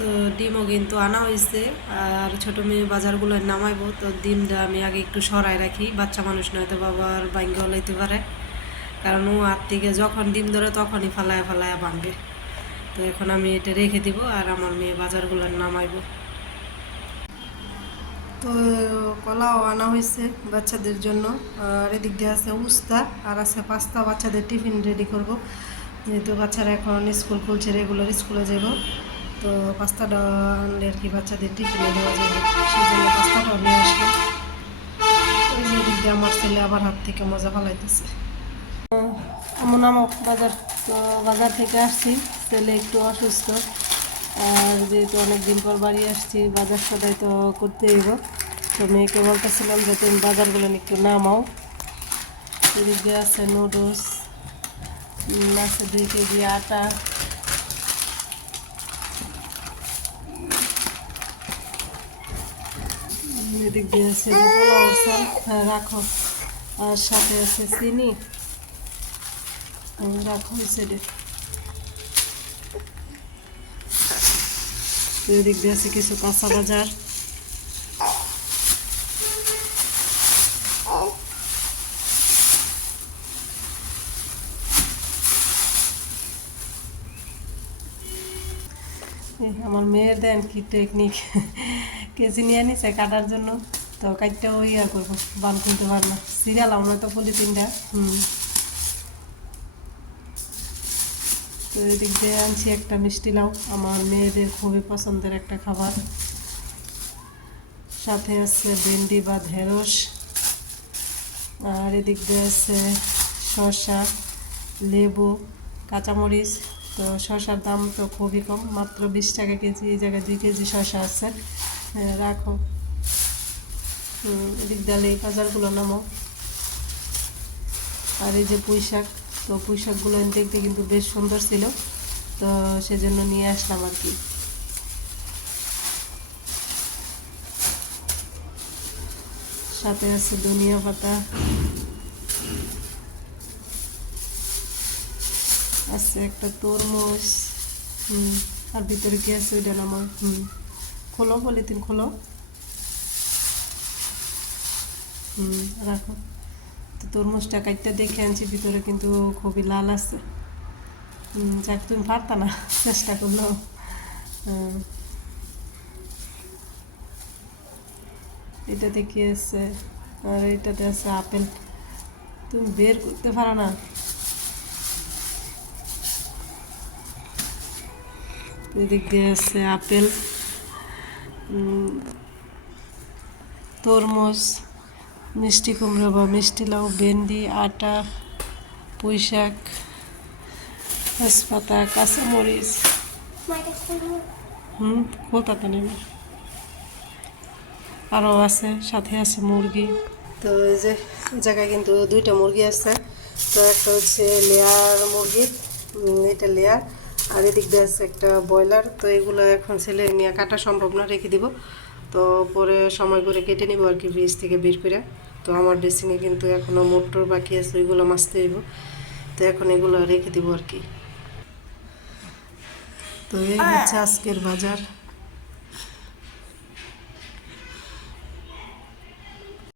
তো ডিমও কিন্তু আনা হয়েছে। আর ছোটো মেয়ে বাজারগুলো নামাইবো, তো ডিমটা আমি আগে একটু সরাই রাখি, বাচ্চা মানুষ নয়তো বাবার বাইঙ্গা লাইতে পারে, কারণ ও হাত থেকে যখন ডিম ধরে তখনই ফালায়া ফালায়া ভাঙবে। তো এখন আমি এটা রেখে দিব আর আমার মেয়ে বাজারগুলো নামাইবো। তো কলাও আনা হয়েছে বাচ্চাদের জন্য, আর এদিক দিয়ে আছে উস্তা আর আছে পাস্তা, বাচ্চাদের টিফিন রেডি করব, যেহেতু বাচ্চারা এখন স্কুল খুলছে, রেগুলার স্কুলে যাব। তো পাস্তাটা আনলে আর কি বাচ্চাদের টিফিনে দেওয়া যাবে, সেই জন্য পাস্তাটাও নিয়ে আসলো। ওই যে এদিক দিয়ে আমার ছেলে আবার হাত থেকে মজা ফালাইতেছে। এমন বাজার, তো বাজার থেকে আসছি, ছেলে একটু অসুস্থ, আর যেহেতু অনেকদিন পর বাড়ি আসছি বাজার সদাই তো করতে হইব। তো মেয়েকে বলতেছিলাম যে তুমি বাজারগুলো একটু নামাও। এদিকে আছে নুডলস, আছে 2 কেজি আটা, এদিক দিয়ে আছে পোলাও চাল, হ্যাঁ রাখো, আর সাথে আছে চিনি, রাখো সেটা। এদিক দিয়ে আছে কিছু কাঁচা বাজার, আমার মেয়ের দেন কি টেকনিক, কেজি নিয়ে নিছে কাটার জন্য, তো কাটটাও ইয়া করবো, বান খুলতে পার না, সিরিয়াল আমরা তো পলিথিনটা। তো এদিক দিয়ে আনছি একটা মিষ্টি লাউ, আমার মেয়েদের খুবই পছন্দের একটা খাবার, সাথে আছে ভেন্ডি বা ঢেঁড়স, আর এদিক দিয়ে আছে শসা, লেবু, কাঁচামরিচ। তো শসার দাম তো খুবই কম, মাত্র 20 টাকা কেজি, এই জায়গায় 2 কেজি শসা আছে, রাখো। এদিক দিয়ে এই বাজারগুলো নামো। আর এই যে পুঁই শাক, তো পুঁই শাকগুলো দেখতে কিন্তু বেশ সুন্দর ছিল, তো সেজন্য নিয়ে আসলাম আর কি। সাথে আছে ধনিয়া পাতা, আছে একটা তরমুজ, আর ভিতরে কি আছে ওইটা নামাও, খোলো পলিথিন খোলো, রাখো। তো তরমুজটা কাটতে দেখে আনছি, ভিতরে কিন্তু খুবই লাল আছে, যাক তুমি পারতা না, চেষ্টা করলো। এটাতে কি আছে, আর এটাতে আছে আপেল, তুমি বের করতে পারো না। এদিক দিয়ে আছে আপেল, তরমুজ, মিষ্টি কুমড়া বা মিষ্টি লাউ, ভেন্ডি, আটা, পুঁই শাক, তেজপাতা, কাঁচামরিচ, কোথাতে নেবে, আরও আছে, সাথে আছে মুরগি। তো এই যে এই জায়গায় কিন্তু 2টা মুরগি আছে, তো একটা হচ্ছে লেয়ার মুরগি, এটা লেয়ার, আর এদিক দিয়ে আছে একটা ব্রয়লার। তো এগুলো এখন ছেলে নিয়ে কাটা সম্ভব না, রেখে দিব, তো পরে সময় করে কেটে নিব আর কি ফ্রিজ থেকে বের করে। তো আমার ড্রেসিংয়ে কিন্তু এখনও মোটর বাকি আছে, ওইগুলো মাছতে হইব, তো এখন এগুলো রেখে দিব আর কি। তো এই হচ্ছে আজকের বাজার।